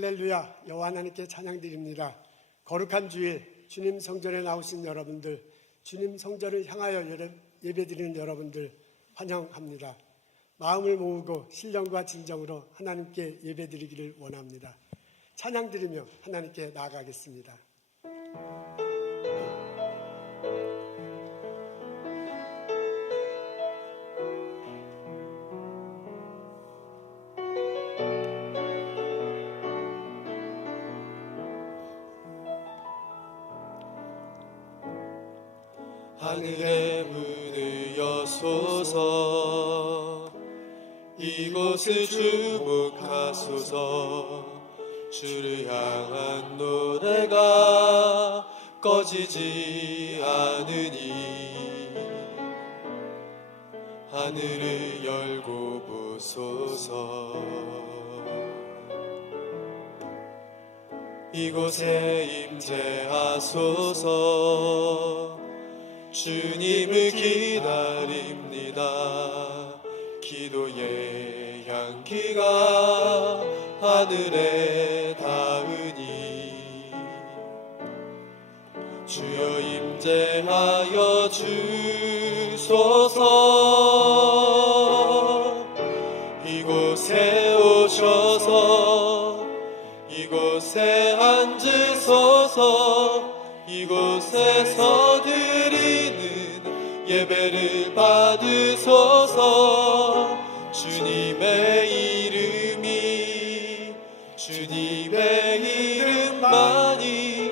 할렐루야, 여호와 하나님께 찬양드립니다. 거룩한 주일 주님 성전에 나오신 여러분들, 주님 성전을 향하여 예배드리는 여러분들 환영합니다. 마음을 모으고 신령과 진정으로 하나님께 예배드리기를 원합니다. 찬양드리며 하나님께 나아가겠습니다. 하늘의 문을 여소서, 이곳을 주목하소서. 주를 향한 노래가 꺼지지 않으니 하늘을 열고 보소서. 이곳에 임재하소서. 주님을 기다립니다. 기도의 향기가 하늘에 닿으니 주여 임재하여 주소서. 이곳에 오셔서 이곳에 앉으소서. 이곳에서 드리는 예배를 받으소서. 주님의 이름만이,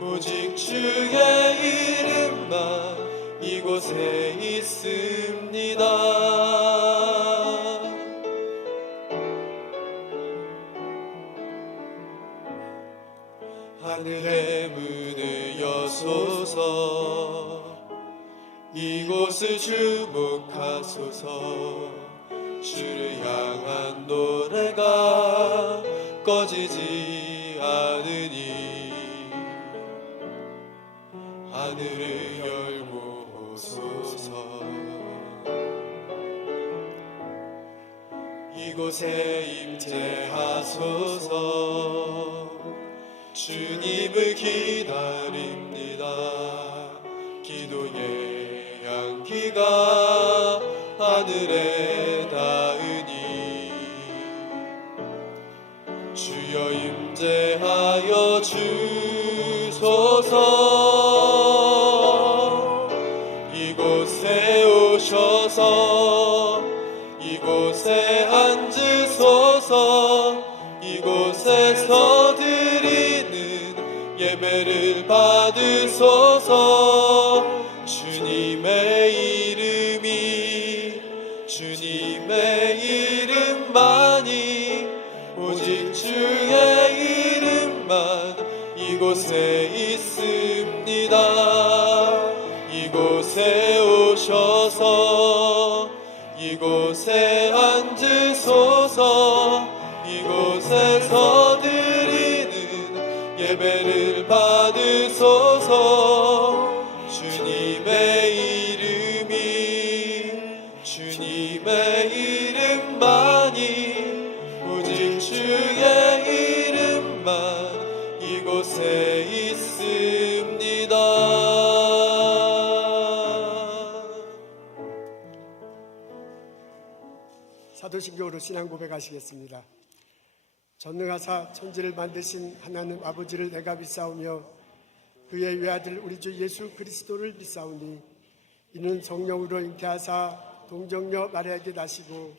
오직 주의 이름만 이곳에 있습니다. 하늘의 문을 여소서. 이곳을 주목하소서. 주를 향한 노래가 꺼지지 않으니 하늘을 열고 오소서. 이곳에 임재하소서. 주님을 기다립니다. 기도의 향기가 하늘에 닿으니 주여 임재하여 주소서. 이곳에 오셔서 이곳에 앉으소서. 이곳에서 드리는 예배를 받으소서. 주님의 이름만이, 오직 주의 이름만 이곳에 있습니다. 이곳에 오셔서 이곳에 앉으소서. 이곳에서 드리는 예배를 받으소서. 주님의 이름만이, 오직 주의 이름만 이곳에 있습니다. 사도신경으로 신앙 고백하시겠습니다. 전능하사 천지를 만드신 하나님 아버지를 내가 믿사오며 그의 외아들 우리 주 예수 그리스도를 믿사오니 이는 성령으로 잉태하사 동정녀 마리아에게 나시고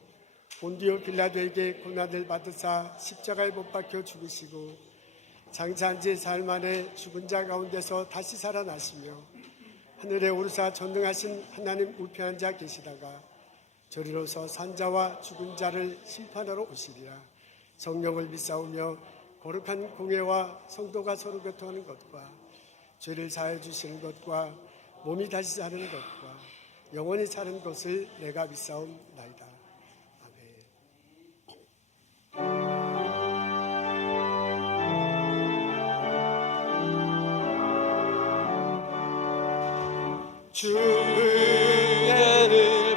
본디오 빌라도에게 고난을 받으사 십자가에 못 박혀 죽으시고 장사한 지 사흘 만에 죽은 자 가운데서 다시 살아나시며 하늘에 오르사 전능하신 하나님 우편한 자 계시다가 저리로서 산자와 죽은 자를 심판하러 오시리라. 성령을 믿사오며 거룩한 공회와 성도가 서로 교통하는 것과 죄를 사하여 주시는 것과 몸이 다시 사는 것과 영원히 사는 것을 내가 믿사옵나이다. 주 은혜를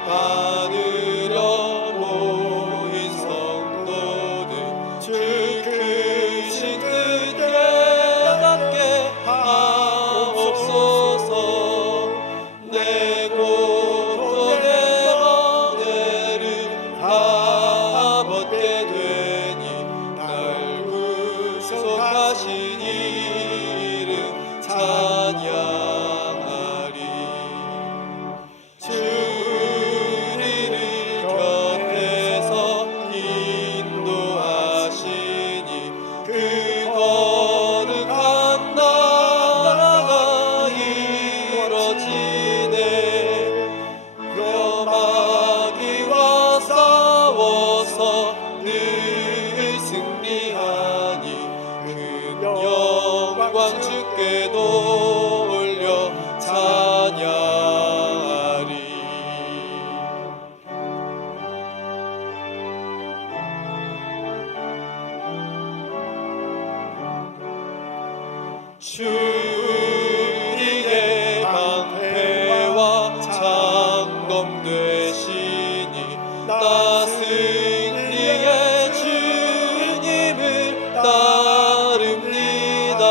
받으려 모인 성도들, 주 크신 인도하신 이름 찬양하리. 주 우리를 곁에서 인도하시니 그 거룩한 나라가 이뤄지네. 뼈마귀와 싸워서 늘 승리하니 큰 영광 주께 돌려 찬양하리. 주 우리의 방패와 창검 되시니 나 승리의 주님을 따릅니다.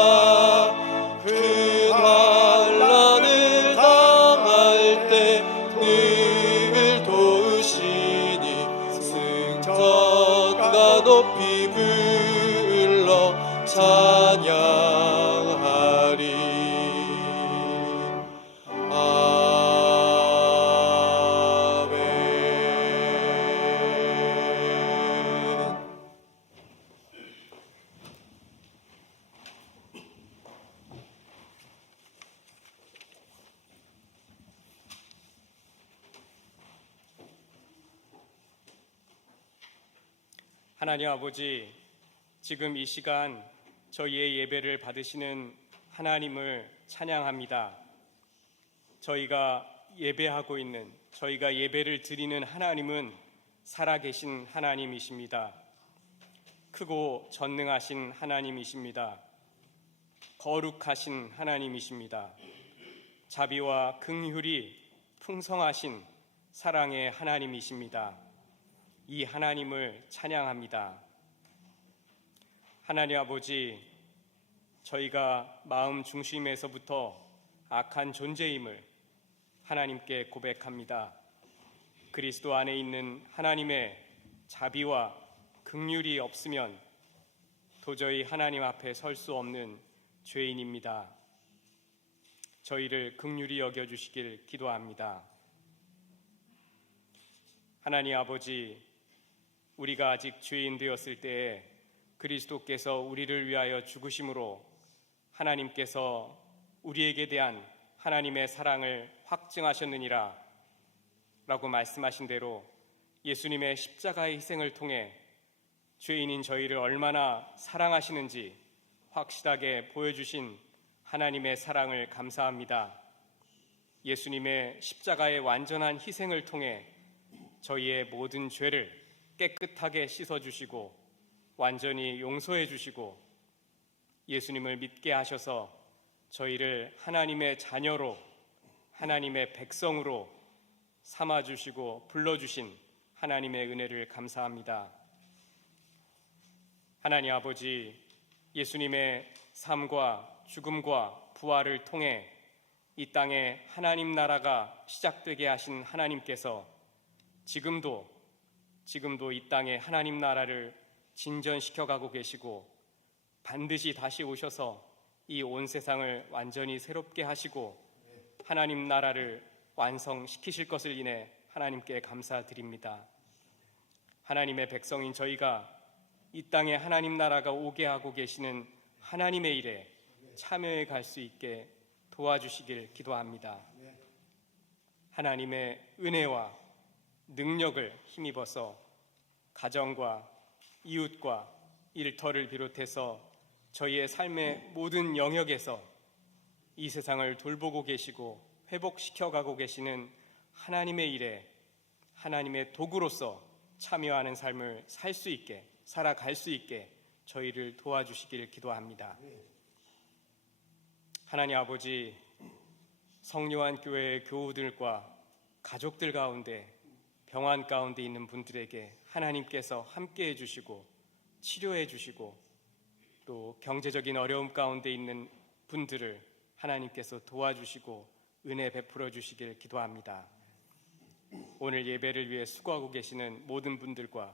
그 환난을 당할 때 늘 도우시니 승전가 높이 불러 찬양하리. 아멘. 하나님 아버지, 지금 이 시간 저희의 예배를 받으시는 하나님을 찬양합니다. 저희가 예배하고 있는, 저희가 예배를 드리는 하나님은 살아계신 하나님이십니다. 크고 전능하신 하나님이십니다. 거룩하신 하나님이십니다. 자비와 긍휼이 풍성하신 사랑의 하나님이십니다. 이 하나님을 찬양합니다. 하나님 아버지, 저희가 마음 중심에서부터 악한 존재임을 하나님께 고백합니다. 그리스도 안에 있는 하나님의 자비와 긍휼이 없으면 도저히 하나님 앞에 설 수 없는 죄인입니다. 저희를 긍휼히 여겨주시길 기도합니다. 하나님 아버지, 우리가 아직 죄인 되었을 때에 그리스도께서 우리를 위하여 죽으심으로 하나님께서 우리에게 대한 하나님의 사랑을 확증하셨느니라 라고 말씀하신 대로 예수님의 십자가의 희생을 통해 죄인인 저희를 얼마나 사랑하시는지 확실하게 보여주신 하나님의 사랑을 감사합니다. 예수님의 십자가의 완전한 희생을 통해 저희의 모든 죄를 깨끗하게 씻어주시고 완전히 용서해 주시고 예수님을 믿게 하셔서 저희를 하나님의 자녀로, 하나님의 백성으로 삼아주시고 불러주신 하나님의 은혜를 감사합니다. 하나님 아버지, 예수님의 삶과 죽음과 부활을 통해 이 땅에 하나님 나라가 시작되게 하신 하나님께서 지금도 이 땅에 하나님 나라를 진전시켜 가고 계시고 반드시 다시 오셔서 이 온 세상을 완전히 새롭게 하시고 하나님 나라를 완성시키실 것을 인해 하나님께 감사드립니다. 하나님의 백성인 저희가 이 땅에 하나님 나라가 오게 하고 계시는 하나님의 일에 참여해 갈 수 있게 도와주시길 기도합니다. 하나님의 은혜와 능력을 힘입어서 가정과 이웃과 일터를 비롯해서 저희의 삶의 모든 영역에서 이 세상을 돌보고 계시고 회복시켜가고 계시는 하나님의 일에 하나님의 도구로서 참여하는 삶을 살 수 있게, 살아갈 수 있게 저희를 도와주시기를 기도합니다. 하나님 아버지, 성요한 교회의 교우들과 가족들 가운데 병환 가운데 있는 분들에게 하나님께서 함께해 주시고 치료해 주시고 또 경제적인 어려움 가운데 있는 분들을 하나님께서 도와주시고 은혜 베풀어 주시길 기도합니다. 오늘 예배를 위해 수고하고 계시는 모든 분들과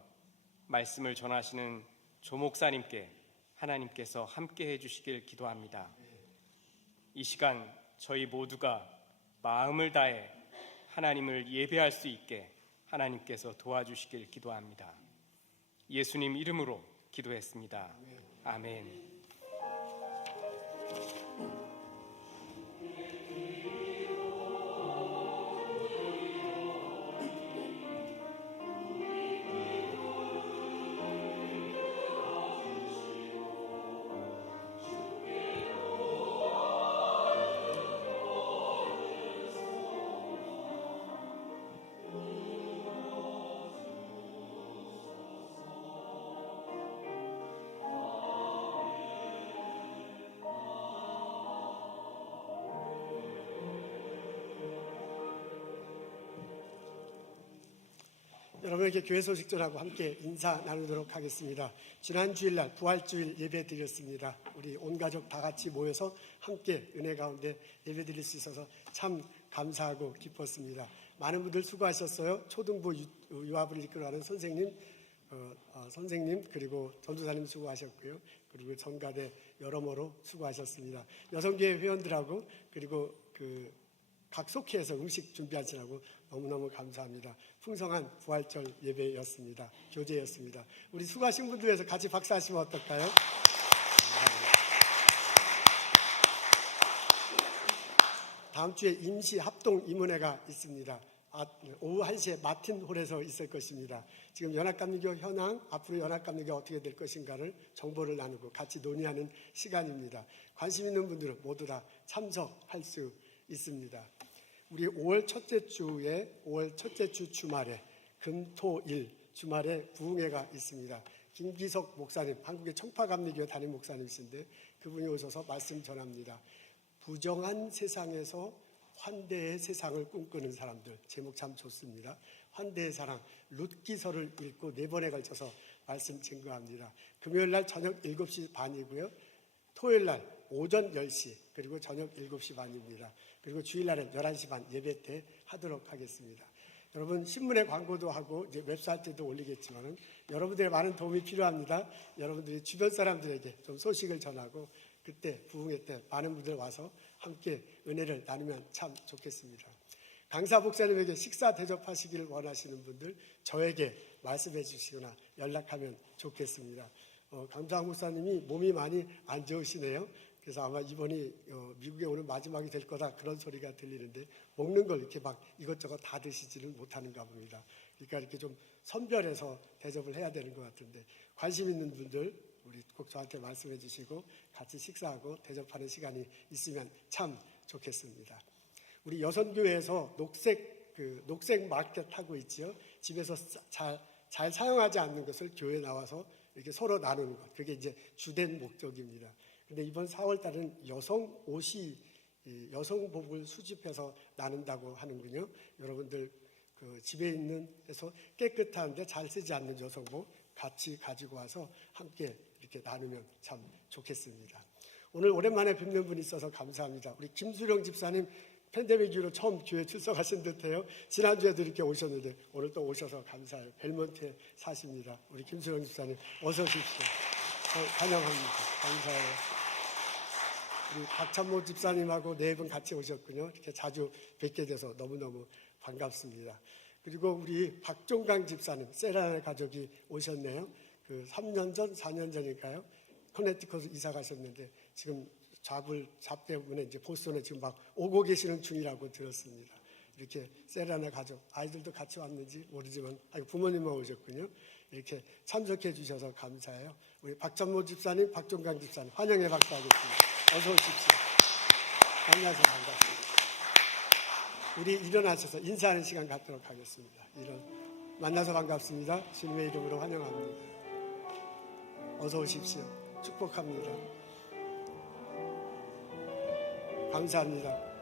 말씀을 전하시는 조 목사님께 하나님께서 함께 해주시길 기도합니다. 이 시간 저희 모두가 마음을 다해 하나님을 예배할 수 있게 하나님께서 도와주시길 기도합니다. 예수님 이름으로 기도했습니다. 아멘. 여러분에게 교회 소식 전하고 함께 인사 나누도록 하겠습니다. 지난 주일날 부활주일 예배 드렸습니다. 우리 온 가족 다 같이 모여서 함께 은혜 가운데 예배 드릴 수 있어서 참 감사하고 기뻤습니다. 많은 분들 수고하셨어요. 초등부 유아부를 이끌어가는 선생님 그리고 전도사님 수고하셨고요. 그리고 전가대 여러모로 수고하셨습니다. 여성교회 회원들하고 그리고 각 속회에서 음식 준비하시라고 너무너무 감사합니다. 풍성한 부활절 예배였습니다. 교제였습니다. 우리 수고하신 분들 위해서 같이 박수하시면 어떨까요? 다음 주에 임시 합동 임문회가 있습니다. 오후 1시에 마틴홀에서 있을 것입니다. 지금 연합감리교 현황, 앞으로 연합감리교가 어떻게 될 것인가를 정보를 나누고 같이 논의하는 시간입니다. 관심 있는 분들은 모두 다 참석할 수 있습니다. 우리 5월 첫째 주 주말에 금토일 주말에 부흥회가 있습니다. 김기석 목사님, 한국의 청파감리교회 담임 목사님이신데 그분이 오셔서 말씀 전합니다. 부정한 세상에서 환대의 세상을 꿈꾸는 사람들, 제목 참 좋습니다. 환대의 사랑, 룻기서를 읽고 4번에 걸쳐서 말씀 증거합니다. 금요일날 저녁 7시 반이고요. 토요일날 오전 10시 그리고 저녁 7시 반입니다. 그리고 주일날은 11시 반 예배 때 하도록 하겠습니다. 여러분 신문에 광고도 하고 이제 웹사이트도 올리겠지만은 여러분들의 많은 도움이 필요합니다. 여러분들이 주변 사람들에게 좀 소식을 전하고 그때 부흥회 때 많은 분들 와서 함께 은혜를 나누면 참 좋겠습니다. 강사 목사님에게 식사 대접하시길 원하시는 분들 저에게 말씀해 주시거나 연락하면 좋겠습니다. 강사 목사님이 몸이 많이 안 좋으시네요. 그래서 아마 이번이 미국에 오는 마지막이 될 거다 그런 소리가 들리는데 먹는 걸 이렇게 막 이것저것 다 드시지는 못하는가 봅니다. 그러니까 이렇게 좀 선별해서 대접을 해야 되는 것 같은데 관심 있는 분들 우리 꼭 저한테 말씀해 주시고 같이 식사하고 대접하는 시간이 있으면 참 좋겠습니다. 우리 여선교회에서 녹색 마켓 하고 있지요. 집에서 잘 사용하지 않는 것을 교회에 나와서 이렇게 서로 나누는 것. 그게 이제 주된 목적입니다. 근데 이번 4월 달은 여성복을 수집해서 나눈다고 하는군요. 여러분들 집에 있는 데서 깨끗한데 잘 쓰지 않는 여성복 같이 가지고 와서 함께 이렇게 나누면 참 좋겠습니다. 오늘 오랜만에 뵙는 분이 있어서 감사합니다. 우리 김수령 집사님 팬데믹 이후로 처음 교회 출석하신 듯해요. 지난주에도 이렇게 오셨는데 오늘 또 오셔서 감사해요. 벨몬트에 사십니다. 우리 김수령 집사님 어서 오십시오. 환영합니다. 감사해요. 우리 박찬모 집사님하고 4분 같이 오셨군요. 이렇게 자주 뵙게 돼서 너무너무 반갑습니다. 그리고 우리 박종강 집사님, 세라의 가족이 오셨네요. 3년 전, 4년 전일까요? 커네티컷으로 이사 가셨는데 지금 잡대문에 이제 보스턴에 지금 막 오고 계시는 중이라고 들었습니다. 이렇게 세라나 가족, 아이들도 같이 왔는지 모르지만 부모님만 오셨군요. 이렇게 참석해 주셔서 감사해요. 우리 박찬모 집사님, 박종강 집사님 환영의 박수하겠습니다. 어서 오십시오. 만나서 반갑습니다. 우리 일어나셔서 인사하는 시간 갖도록 하겠습니다. 만나서 반갑습니다. 주님의 이름으로 환영합니다. 어서 오십시오. 축복합니다. 감사합니다.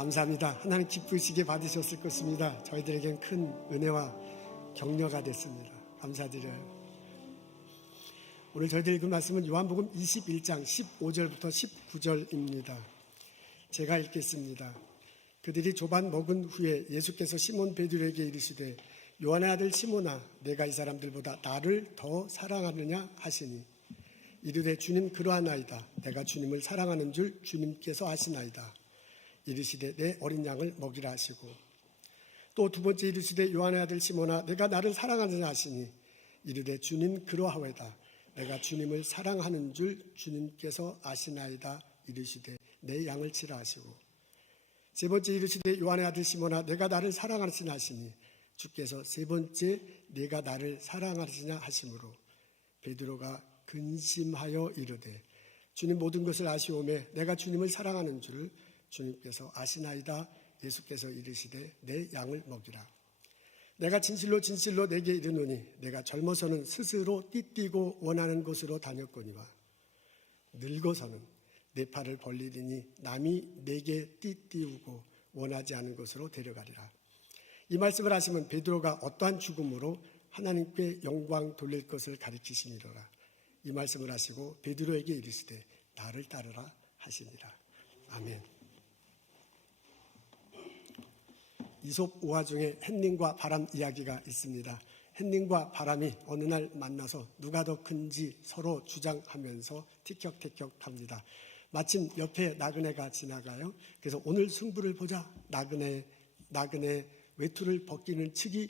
감사합니다. 하나님 기쁘시게 받으셨을 것입니다. 저희들에겐 큰 은혜와 격려가 됐습니다. 감사드려요. 오늘 저희들 읽은 말씀은 요한복음 21장 15절부터 19절입니다. 제가 읽겠습니다. 그들이 조반 먹은 후에 예수께서 시몬 베드로에게 이르시되 요한의 아들 시몬아 내가 이 사람들보다 나를 더 사랑하느냐 하시니 이르되 주님 그러하나이다. 내가 주님을 사랑하는 줄 주님께서 아시나이다. 이르시되 내 어린 양을 먹이라 하시고 또 두 번째 이르시되 요한의 아들 시몬아 내가 나를 사랑하느냐 하시니 이르되 주님 그러하외다. 내가 주님을 사랑하는 줄 주님께서 아시나이다. 이르시되 내 양을 치라 하시고 세 번째 이르시되 요한의 아들 시몬아 내가 나를 사랑하시나 하시니 주께서 세 번째 내가 나를 사랑하시냐 하심으로 베드로가 근심하여 이르되 주님 모든 것을 아시오매 내가 주님을 사랑하는 줄 주님께서 아시나이다. 예수께서 이르시되 내 양을 먹이라. 내가 진실로 진실로 내게 이르노니 내가 젊어서는 스스로 띠띠고 원하는 곳으로 다녔거니와 늙어서는 내 팔을 벌리리니 남이 내게 띠띠우고 원하지 않은 곳으로 데려가리라. 이 말씀을 하시면 베드로가 어떠한 죽음으로 하나님께 영광 돌릴 것을 가리키시니라. 이 말씀을 하시고 베드로에게 이르시되 나를 따르라 하시니라. 아멘. 이솝 우화 중에 햇님과 바람 이야기가 있습니다. 햇님과 바람이 어느 날 만나서 누가 더 큰지 서로 주장하면서 티격태격합니다. 마침 옆에 나그네가 지나가요. 그래서 오늘 승부를 보자. 나그네 외투를 벗기는 측이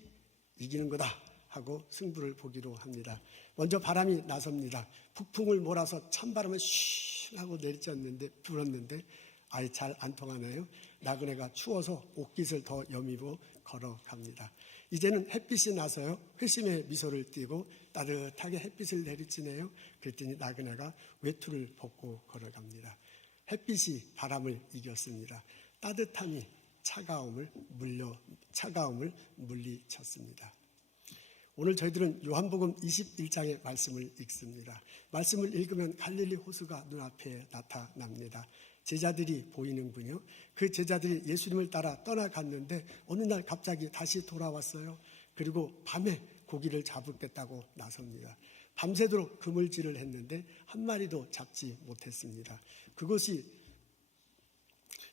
이기는 거다 하고 승부를 보기로 합니다. 먼저 바람이 나섭니다. 북풍을 몰아서 찬바람을 쉬 하고 불었는데 아예 잘 안 통하네요. 나그네가 추워서 옷깃을 더 여미고 걸어갑니다. 이제는 햇빛이 나서요. 회심의 미소를 띠고 따뜻하게 햇빛을 내리치네요. 그랬더니 나그네가 외투를 벗고 걸어갑니다. 햇빛이 바람을 이겼습니다. 따뜻함이 차가움을 물리쳤습니다. 오늘 저희들은 요한복음 21장의 말씀을 읽습니다. 말씀을 읽으면 갈릴리 호수가 눈앞에 나타납니다. 제자들이 보이는군요. 그 제자들이 예수님을 따라 떠나갔는데 어느 날 갑자기 다시 돌아왔어요. 그리고 밤에 고기를 잡겠다고 나섭니다. 밤새도록 그물질을 했는데 한 마리도 잡지 못했습니다. 그것이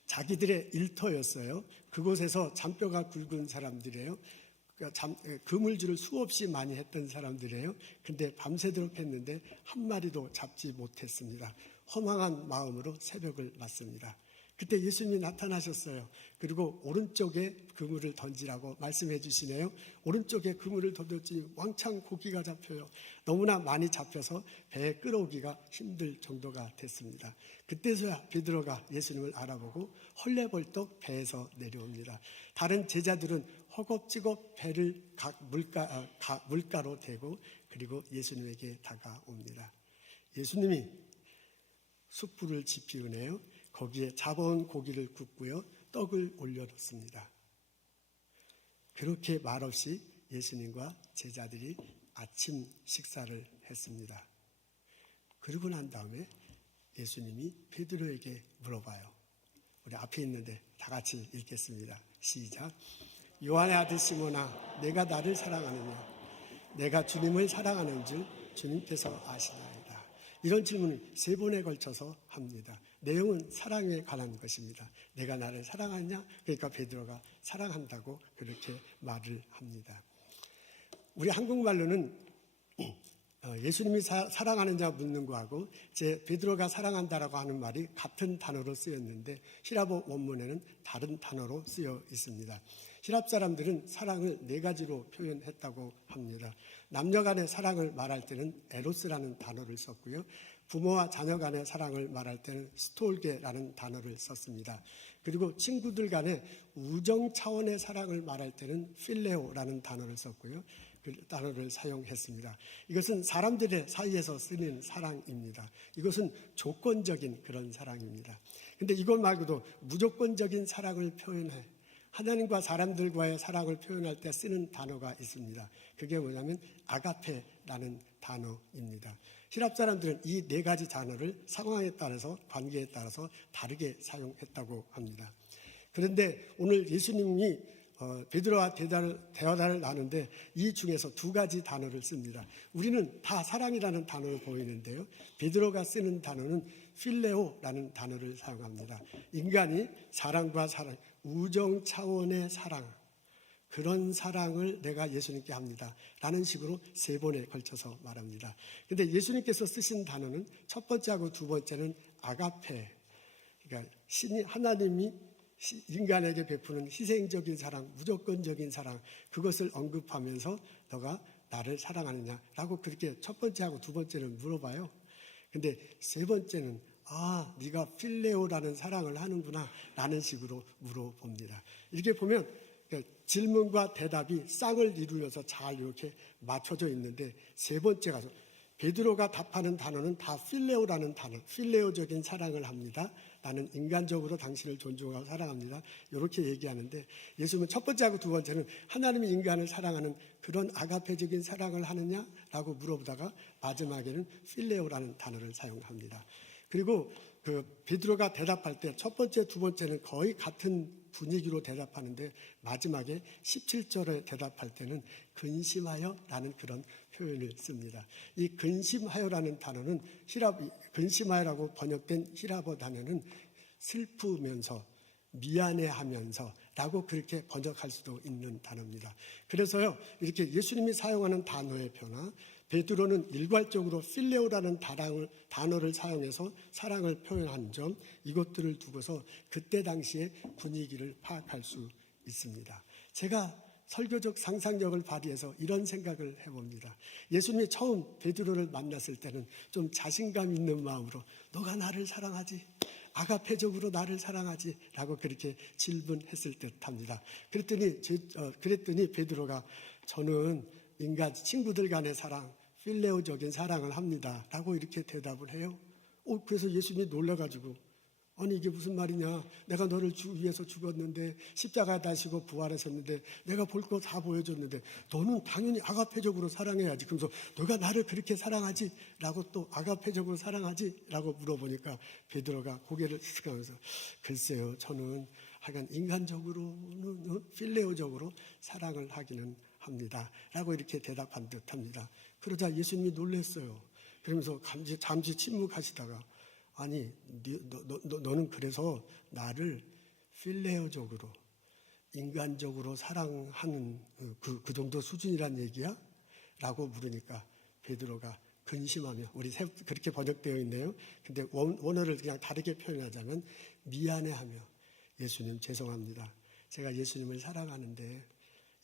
자기들의 일터였어요. 그곳에서 잔뼈가 굵은 사람들이에요. 그물질을 수없이 많이 했던 사람들이에요. 근데 밤새도록 했는데 한 마리도 잡지 못했습니다. 허망한 마음으로 새벽을 맞습니다. 그때 예수님이 나타나셨어요. 그리고 오른쪽에 그물을 던지라고 말씀해 주시네요. 오른쪽에 그물을 던졌더니 왕창 고기가 잡혀요. 너무나 많이 잡혀서 배에 끌어오기가 힘들 정도가 됐습니다. 그때서야 베드로가 예수님을 알아보고 헐레벌떡 배에서 내려옵니다. 다른 제자들은 허겁지겁 배를 물가로 대고 그리고 예수님에게 다가옵니다. 예수님이 숯불을 지피우네요. 거기에 잡아온 고기를 굽고요. 떡을 올려놓습니다. 그렇게 말없이 예수님과 제자들이 아침 식사를 했습니다. 그러고 난 다음에 예수님이 베드로에게 물어봐요. 우리 앞에 있는데 다 같이 읽겠습니다. 시작. 요한의 아들 시몬아 내가 나를 사랑하느냐? 내가 주님을 사랑하는 줄 주님께서 아시나이다. 이런 질문을 3번에 걸쳐서 합니다. 내용은 사랑에 관한 것입니다. 내가 나를 사랑하냐? 그러니까 베드로가 사랑한다고 그렇게 말을 합니다. 우리 한국말로는 예수님이 사랑하느냐 묻는 거하고 제 베드로가 사랑한다라고 하는 말이 같은 단어로 쓰였는데 히라보 원문에는 다른 단어로 쓰여 있습니다. 히랍 사람들은 사랑을 4가지로 표현했다고 합니다. 남녀 간의 사랑을 말할 때는 에로스라는 단어를 썼고요. 부모와 자녀 간의 사랑을 말할 때는 스톨게라는 단어를 썼습니다. 그리고 친구들 간의 우정 차원의 사랑을 말할 때는 필레오라는 단어를 썼고요. 그 단어를 사용했습니다. 이것은 사람들의 사이에서 쓰는 사랑입니다. 이것은 조건적인 그런 사랑입니다. 근데 이것 말고도 무조건적인 사랑을 표현해 하나님과 사람들과의 사랑을 표현할 때 쓰는 단어가 있습니다. 그게 뭐냐면 아가페라는 단어입니다. 히랍 사람들은 이 4가지 단어를 상황에 따라서 관계에 따라서 다르게 사용했다고 합니다. 그런데 오늘 예수님이 베드로와 대화를 나누는데 이 중에서 두 가지 단어를 씁니다. 우리는 다 사랑이라는 단어를 보이는데요. 베드로가 쓰는 단어는 필레오라는 단어를 사용합니다. 인간이 사랑과 사랑, 우정 차원의 사랑, 그런 사랑을 내가 예수님께 합니다 라는 식으로 세 번에 걸쳐서 말합니다. 그런데 예수님께서 쓰신 단어는 첫 번째하고 두 번째는 아가페, 그러니까 하나님이 인간에게 베푸는 희생적인 사랑, 무조건적인 사랑, 그것을 언급하면서 너가 나를 사랑하느냐라고 그렇게 첫 번째하고 두 번째는 물어봐요. 근데 세 번째는 네가 필레오라는 사랑을 하는구나 라는 식으로 물어봅니다. 이렇게 보면 질문과 대답이 쌍을 이루어서 잘 이렇게 맞춰져 있는데 세 번째가 베드로가 답하는 단어는 다 필레오라는 단어, 필레오적인 사랑을 합니다. 나는 인간적으로 당신을 존중하고 사랑합니다. 이렇게 얘기하는데 예수님은 첫 번째하고 두 번째는 하나님이 인간을 사랑하는 그런 아가페적인 사랑을 하느냐라고 물어보다가 마지막에는 필레오라는 단어를 사용합니다. 그리고 베드로가 대답할 때 첫 번째, 두 번째는 거의 같은 분위기로 대답하는데 마지막에 17절에 대답할 때는 근심하여라는 그런 표현을 씁니다. 이 근심하여라는 단어는 근심하여라고 번역된 히라보 단어는 슬프면서 미안해하면서 라고 그렇게 번역할 수도 있는 단어입니다. 그래서요, 이렇게 예수님이 사용하는 단어의 변화, 베드로는 일괄적으로 필레오라는 단어를 사용해서 사랑을 표현한 점, 이것들을 두고서 그때 당시의 분위기를 파악할 수 있습니다. 제가 설교적 상상력을 발휘해서 이런 생각을 해봅니다. 예수님이 처음 베드로를 만났을 때는 좀 자신감 있는 마음으로 너가 나를 사랑하지? 아가페적으로 나를 사랑하지? 라고 그렇게 질문했을 듯합니다. 그랬더니 베드로가 저는 인간 친구들 간의 사랑, 필레오적인 사랑을 합니다 라고 이렇게 대답을 해요. 그래서 예수님이 놀라가지고 아니 이게 무슨 말이냐, 내가 너를 위해서 죽었는데 십자가에 다시고 부활하셨는데 내가 볼 거 다 보여줬는데 너는 당연히 아가페적으로 사랑해야지. 그러면서 너가 나를 그렇게 사랑하지? 라고 또 아가페적으로 사랑하지? 라고 물어보니까 베드로가 고개를 숙이면서 글쎄요, 저는 하여간 인간적으로는 필레오적으로 사랑을 하기는 합니다 라고 이렇게 대답한 듯합니다. 그러자 예수님이 놀랐어요. 그러면서 잠시 침묵하시다가 아니 너는 그래서 나를 필레오적으로 인간적으로 사랑하는 그 정도 수준이란 얘기야? 라고 물으니까 베드로가 근심하며, 우리 그렇게 번역되어 있네요. 근데 원어를 그냥 다르게 표현하자면 미안해하며 예수님 죄송합니다. 제가 예수님을 사랑하는데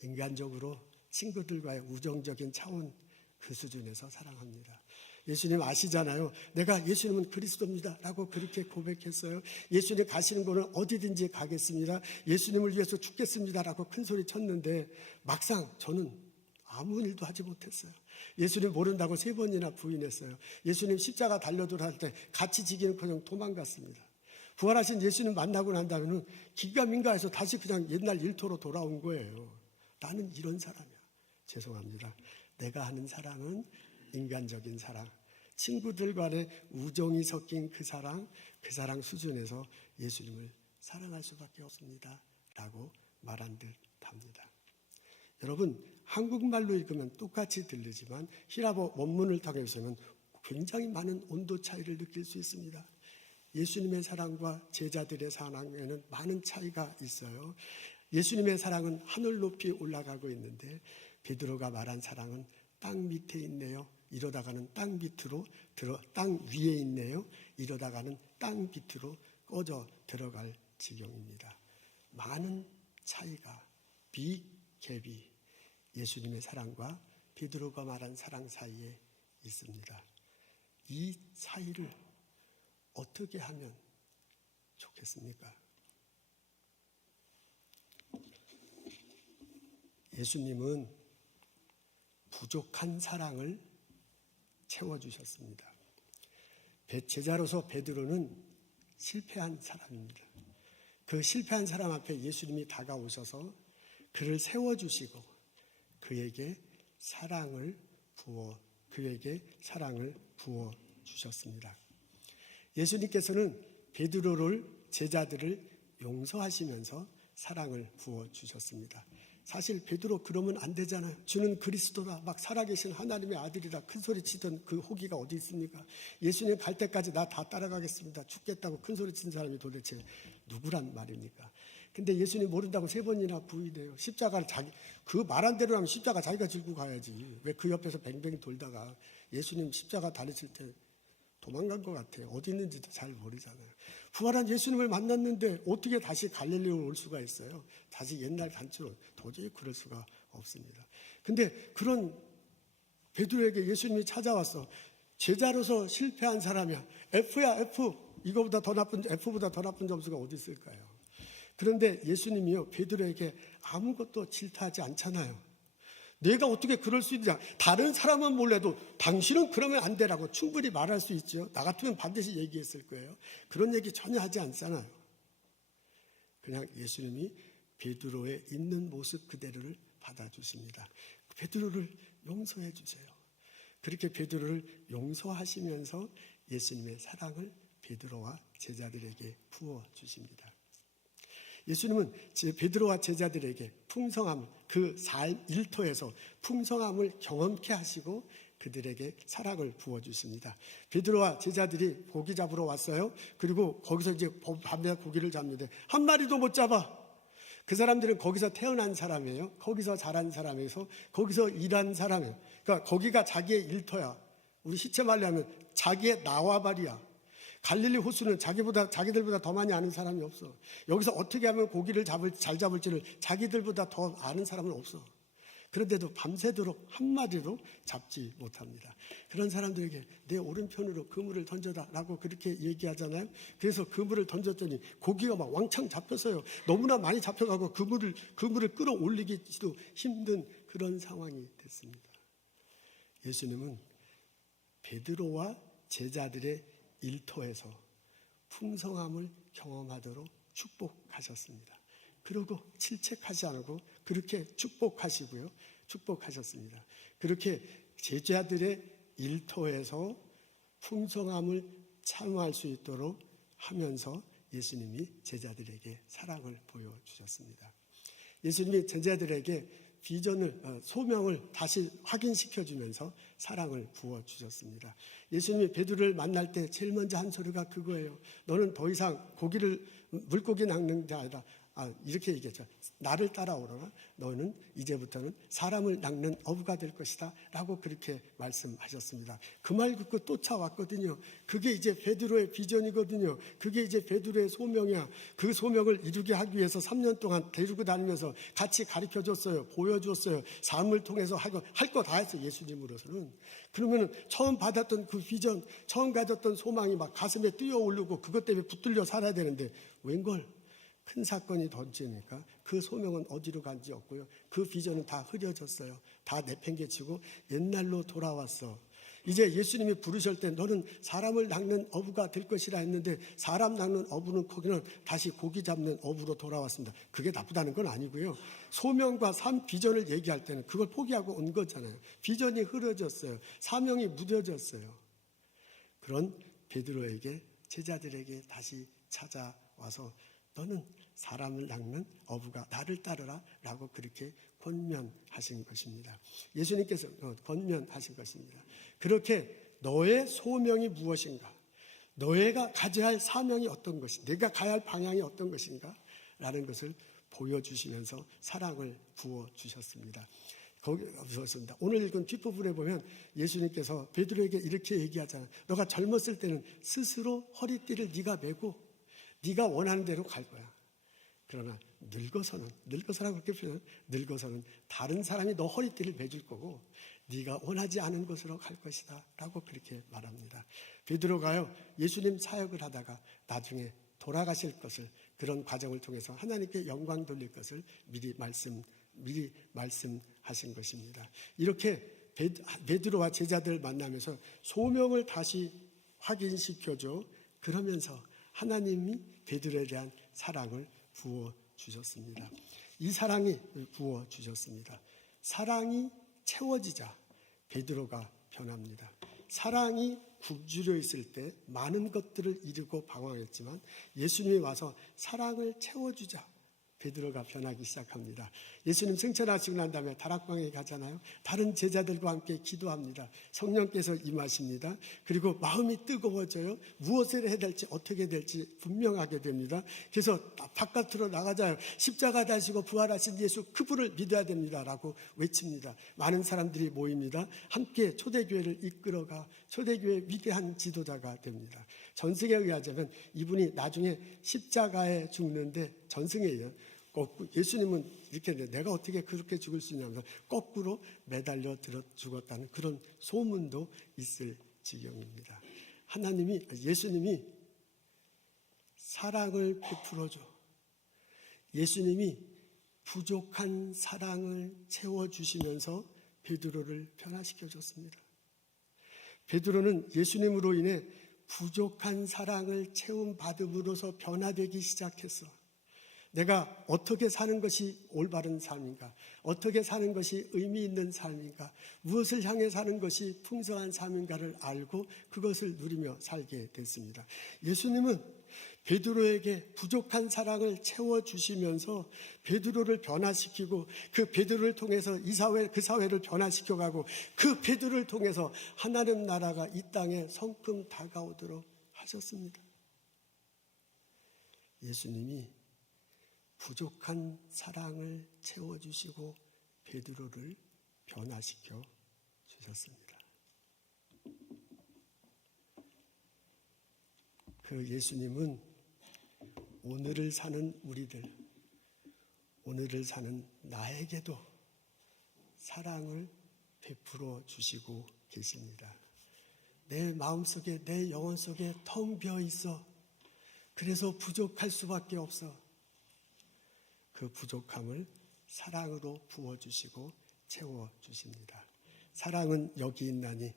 인간적으로 친구들과의 우정적인 차원 그 수준에서 사랑합니다. 예수님 아시잖아요. 내가 예수님은 그리스도입니다 라고 그렇게 고백했어요. 예수님 가시는 곳은 어디든지 가겠습니다. 예수님을 위해서 죽겠습니다 라고 큰 소리 쳤는데 막상 저는 아무 일도 하지 못했어요. 예수님 모른다고 3번이나 부인했어요. 예수님 십자가 달려돌아갈 때 같이 지기는 그냥 도망갔습니다. 부활하신 예수님 만나고 난 다음에는 기가민가해서 다시 그냥 옛날 일터로 돌아온 거예요. 나는 이런 사람이야. 죄송합니다. 내가 하는 사랑은 인간적인 사랑, 친구들 간의 우정이 섞인 그 사랑 수준에서 예수님을 사랑할 수밖에 없습니다 라고 말한 듯합니다. 여러분, 한국말로 읽으면 똑같이 들리지만 히라보 원문을 통해서는 굉장히 많은 온도 차이를 느낄 수 있습니다. 예수님의 사랑과 제자들의 사랑에는 많은 차이가 있어요. 예수님의 사랑은 하늘 높이 올라가고 있는데 베드로가 말한 사랑은 땅 밑에 있네요. 이러다가는 땅 위에 있네요. 이러다가는 땅 밑으로 꺼져 들어갈 지경입니다. 많은 차이가, 갭이 예수님의 사랑과 베드로가 말한 사랑 사이에 있습니다. 이 차이를 어떻게 하면 좋겠습니까? 예수님은 부족한 사랑을 채워주셨습니다. 제자로서 베드로는 실패한 사람입니다. 그 실패한 사람 앞에 예수님이 다가오셔서 그를 세워주시고 그에게 사랑을 부어 주셨습니다. 예수님께서는 제자들을 용서하시면서 사랑을 부어주셨습니다. 사실 베드로 그러면 안 되잖아요. 주는 그리스도다, 막 살아계신 하나님의 아들이다 큰 소리 치던 그 호기가 어디 있습니까? 예수님 갈 때까지 나 다 따라가겠습니다, 죽겠다고 큰 소리 친 사람이 도대체 누구란 말입니까? 근데 예수님 모른다고 3번이나 부인해요. 십자가를 그 말한 대로 하면 십자가 자기가 들고 가야지. 왜 그 옆에서 뱅뱅 돌다가 예수님 십자가 다니실 때 도망간 것 같아요. 어디 있는지도 잘 모르잖아요. 부활한 예수님을 만났는데 어떻게 다시 갈릴리로 올 수가 있어요? 다시 옛날 단체로 도저히 그럴 수가 없습니다. 근데 그런 베드로에게 예수님이 찾아왔어. 제자로서 실패한 사람이야. F야 F. 이거보다 더 나쁜, F보다 더 나쁜 점수가 어디 있을까요? 그런데 예수님이요, 베드로에게 아무것도 질타하지 않잖아요. 내가 어떻게 그럴 수 있냐? 다른 사람은 몰라도 당신은 그러면 안 되라고 충분히 말할 수 있죠. 나 같으면 반드시 얘기했을 거예요. 그런 얘기 전혀 하지 않잖아요. 그냥 예수님이 베드로의 있는 모습 그대로를 받아주십니다. 베드로를 용서해 주세요. 그렇게 베드로를 용서하시면서 예수님의 사랑을 베드로와 제자들에게 부어주십니다. 예수님은 베드로와 제자들에게 풍성함, 그 삶 일터에서 풍성함을 경험케 하시고 그들에게 사랑을 부어주십니다. 베드로와 제자들이 고기 잡으러 왔어요. 그리고 거기서 이제 밤에 고기를 잡는데 한 마리도 못 잡아. 그 사람들은 거기서 태어난 사람이에요. 거기서 자란 사람에서 거기서 일한 사람이에요. 그러니까 거기가 자기의 일터야. 우리 시체 말로 하면 자기의 나와바리야. 갈릴리 호수는 자기들보다 더 많이 아는 사람이 없어. 여기서 어떻게 하면 고기를 잘 잡을지를 자기들보다 더 아는 사람은 없어. 그런데도 밤새도록 한 마리도 잡지 못합니다. 그런 사람들에게 내 오른편으로 그물을 던져라 라고 그렇게 얘기하잖아요. 그래서 그물을 던졌더니 고기가 막 왕창 잡혔어요. 너무나 많이 잡혀가고 그물을 끌어올리기도 힘든 그런 상황이 됐습니다. 예수님은 베드로와 제자들의 일터에서 풍성함을 경험하도록 축복하셨습니다. 그리고 질책하지 않고 그렇게 축복하셨습니다. 그렇게 제자들의 일터에서 풍성함을 참여할 수 있도록 하면서 예수님이 제자들에게 사랑을 보여주셨습니다. 예수님이 제자들에게 소명을 다시 확인시켜주면서 사랑을 부어주셨습니다. 예수님이 베드로를 만날 때 제일 먼저 한 소리가 그거예요. 너는 더 이상 물고기 낚는 게 아니라 이렇게 얘기했죠. 나를 따라오너라. 너는 이제부터는 사람을 낚는 어부가 될 것이다 라고 그렇게 말씀하셨습니다. 그 말 듣고 쫓아왔거든요. 그게 이제 베드로의 비전이거든요. 그게 이제 베드로의 소명이야. 그 소명을 이루게 하기 위해서 3년 동안 데리고 다니면서 같이 가르쳐줬어요. 보여줬어요. 삶을 통해서 할 거 다 했어요. 예수님으로서는. 그러면 처음 받았던 그 비전, 처음 가졌던 소망이 막 가슴에 뛰어오르고 그것 때문에 붙들려 살아야 되는데 웬걸 큰 사건이 던지니까 그 소명은 어디로 간지 없고요. 그 비전은 다 흐려졌어요. 다 내팽개치고 옛날로 돌아왔어. 이제 예수님이 부르실 때 너는 사람을 낚는 어부가 될 것이라 했는데 사람 낚는 어부는 거기는 다시 고기 잡는 어부로 돌아왔습니다. 그게 나쁘다는 건 아니고요. 소명과 삶 비전을 얘기할 때는 그걸 포기하고 온 거잖아요. 비전이 흐려졌어요. 사명이 무뎌졌어요. 그런 베드로에게 제자들에게 다시 찾아와서 너는 사람을 낚는 어부가 나를 따르라 라고 그렇게 권면하신 것입니다. 예수님께서 권면하신 것입니다. 그렇게 너의 소명이 무엇인가? 너희가 가져야 할 사명이 어떤 것이, 내가 가야 할 방향이 어떤 것인가? 라는 것을 보여주시면서 사랑을 부어주셨습니다. 오늘 읽은 뒷부분에 보면 예수님께서 베드로에게 이렇게 얘기하잖아요. 너가 젊었을 때는 스스로 허리띠를 네가 메고 네가 원하는 대로 갈 거야. 그러나 늙어서라고 그렇게 표현해요. 늙어서는 다른 사람이 너 허리띠를 매줄 거고 네가 원하지 않은 곳으로 갈 것이다 라고 그렇게 말합니다. 베드로가요, 예수님 사역을 하다가 나중에 돌아가실 것을, 그런 과정을 통해서 하나님께 영광 돌릴 것을 미리 말씀하신 것입니다. 이렇게 베드로와 제자들 만나면서 소명을 다시 확인시켜줘. 그러면서 하나님이 베드로에 대한 사랑을 부어주셨습니다. 이 사랑이 부어주셨습니다. 사랑이 채워지자 베드로가 변합니다. 사랑이 굶주려 있을 때 많은 것들을 이루고 방황했지만 예수님이 와서 사랑을 채워주자 베드로가 변하기 시작합니다. 예수님 승천하시고 난 다음에 다락방에 가잖아요. 다른 제자들과 함께 기도합니다. 성령께서 임하십니다. 그리고 마음이 뜨거워져요. 무엇을 해야 될지 어떻게 될지 분명하게 됩니다. 그래서 바깥으로 나가자요. 십자가 다시고 부활하신 예수 그분을 믿어야 됩니다 라고 외칩니다. 많은 사람들이 모입니다. 함께 초대교회를 이끌어가 초대교회의 위대한 지도자가 됩니다. 전승에 의하자면 이분이 나중에 십자가에 죽는데 전승이에요. 예수님은 이렇게 했는데 내가 어떻게 그렇게 죽을 수 있냐면서 거꾸로 매달려 들어 죽었다는 그런 소문도 있을 지경입니다. 예수님이 사랑을 베풀어줘. 예수님이 부족한 사랑을 채워주시면서 베드로를 변화시켜줬습니다. 베드로는 예수님으로 인해 부족한 사랑을 채움받음으로써 변화되기 시작했어. 내가 어떻게 사는 것이 올바른 삶인가? 어떻게 사는 것이 의미 있는 삶인가? 무엇을 향해 사는 것이 풍성한 삶인가를 알고 그것을 누리며 살게 됐습니다. 예수님은 베드로에게 부족한 사랑을 채워주시면서 베드로를 변화시키고 그 베드로를 통해서 그 사회를 변화시켜가고 그 베드로를 통해서 하나님 나라가 이 땅에 성큼 다가오도록 하셨습니다. 예수님이 부족한 사랑을 채워주시고 베드로를 변화시켜 주셨습니다. 그 예수님은 오늘을 사는 우리들, 오늘을 사는 나에게도 사랑을 베풀어 주시고 계십니다. 내 마음속에, 내 영혼 속에 텅 비어 있어. 그래서 부족할 수밖에 없어. 그 부족함을 사랑으로 부어주시고 채워주십니다. 사랑은 여기 있나니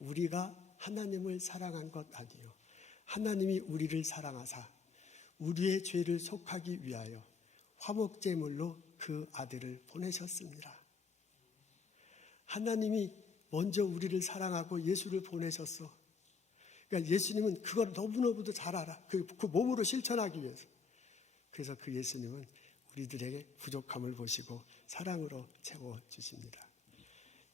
우리가 하나님을 사랑한 것 아니요 하나님이 우리를 사랑하사 우리의 죄를 속하기 위하여 화목제물로 그 아들을 보내셨습니다. 하나님이 먼저 우리를 사랑하고 예수를 보내셨어. 그러니까 예수님은 그걸 너무너무도 잘 알아. 그 몸으로 실천하기 위해서. 그래서 그 예수님은 우리들에게 부족함을 보시고 사랑으로 채워주십니다.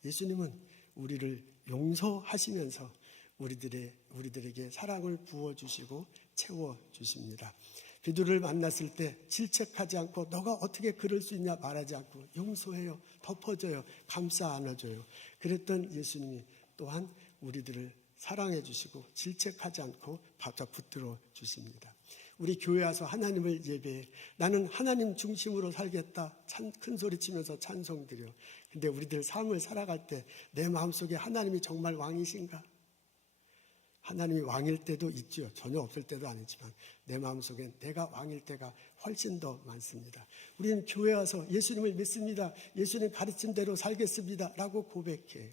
예수님은 우리를 용서하시면서 우리들에게 사랑을 부어주시고 채워주십니다. 베드로를 만났을 때 질책하지 않고 너가 어떻게 그럴 수 있냐 말하지 않고 용서해요. 덮어줘요. 감싸 안아줘요. 그랬던 예수님이 또한 우리들을 사랑해 주시고 질책하지 않고 붙들어 주십니다. 우리 교회 와서 하나님을 예배해. 나는 하나님 중심으로 살겠다. 큰 소리 치면서 찬송 드려. 근데 우리들 삶을 살아갈 때 내 마음속에 하나님이 정말 왕이신가? 하나님이 왕일 때도 있죠. 전혀 없을 때도 아니지만 내 마음속엔 내가 왕일 때가 훨씬 더 많습니다. 우리는 교회 와서 예수님을 믿습니다. 예수님 가르친 대로 살겠습니다. 라고 고백해.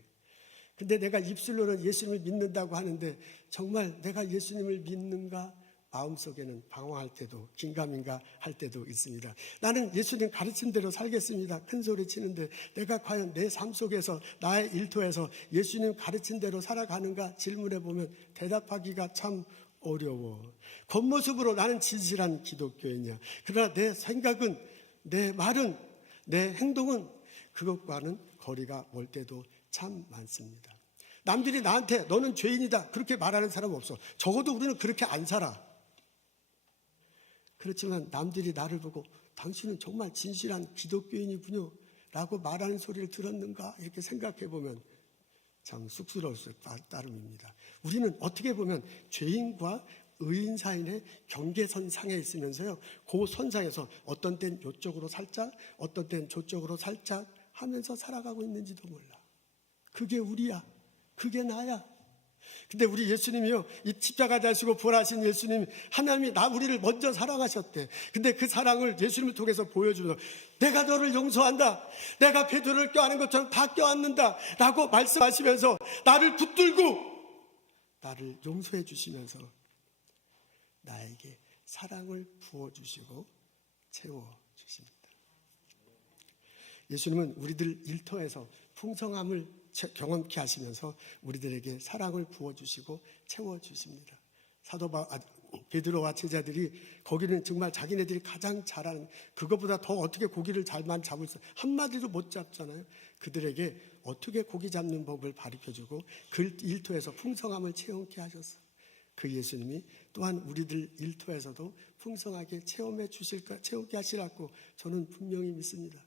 근데 내가 입술로는 예수님을 믿는다고 하는데 정말 내가 예수님을 믿는가? 마음속에는 방황할 때도 긴가민가 할 때도 있습니다. 나는 예수님 가르친 대로 살겠습니다. 큰 소리 치는데 내가 과연 내 삶 속에서 나의 일터에서 예수님 가르친 대로 살아가는가 질문해 보면 대답하기가 참 어려워. 겉모습으로 나는 진실한 기독교인이야. 그러나 내 생각은, 내 말은, 내 행동은 그것과는 거리가 멀 때도 참 많습니다. 남들이 나한테 너는 죄인이다 그렇게 말하는 사람 없어. 적어도 우리는 그렇게 안 살아. 그렇지만 남들이 나를 보고 당신은 정말 진실한 기독교인이군요 라고 말하는 소리를 들었는가 이렇게 생각해 보면 참 쑥스러울 수 따름입니다. 우리는 어떻게 보면 죄인과 의인 사이의 경계선 상에 있으면서요, 그 선상에서 어떤 땐 이쪽으로 살짝, 어떤 땐 저쪽으로 살짝 하면서 살아가고 있는지도 몰라. 그게 우리야. 그게 나야. 근데 우리 예수님이요, 이 십자가 다시고 부활하신 예수님, 하나님이 우리를 먼저 사랑하셨대. 근데 그 사랑을 예수님을 통해서 보여주면서 내가 너를 용서한다. 내가 베드로를 껴안은 것처럼 다 껴안는다. 라고 말씀하시면서 나를 붙들고 나를 용서해 주시면서 나에게 사랑을 부어주시고 채워주십니다. 예수님은 우리들 일터에서 풍성함을 경험케 하시면서 우리들에게 사랑을 부어주시고 채워주십니다. 베드로와 제자들이 거기는 정말 자기네들이 가장 잘하는, 그것보다 더 어떻게 고기를 잘만 잡을 수, 한마디도 못 잡잖아요. 그들에게 어떻게 고기 잡는 법을 가르쳐주고 그 일터에서 풍성함을 체험케 하셨어요. 그 예수님이 또한 우리들 일터에서도 풍성하게 체험케 하시라고 저는 분명히 믿습니다.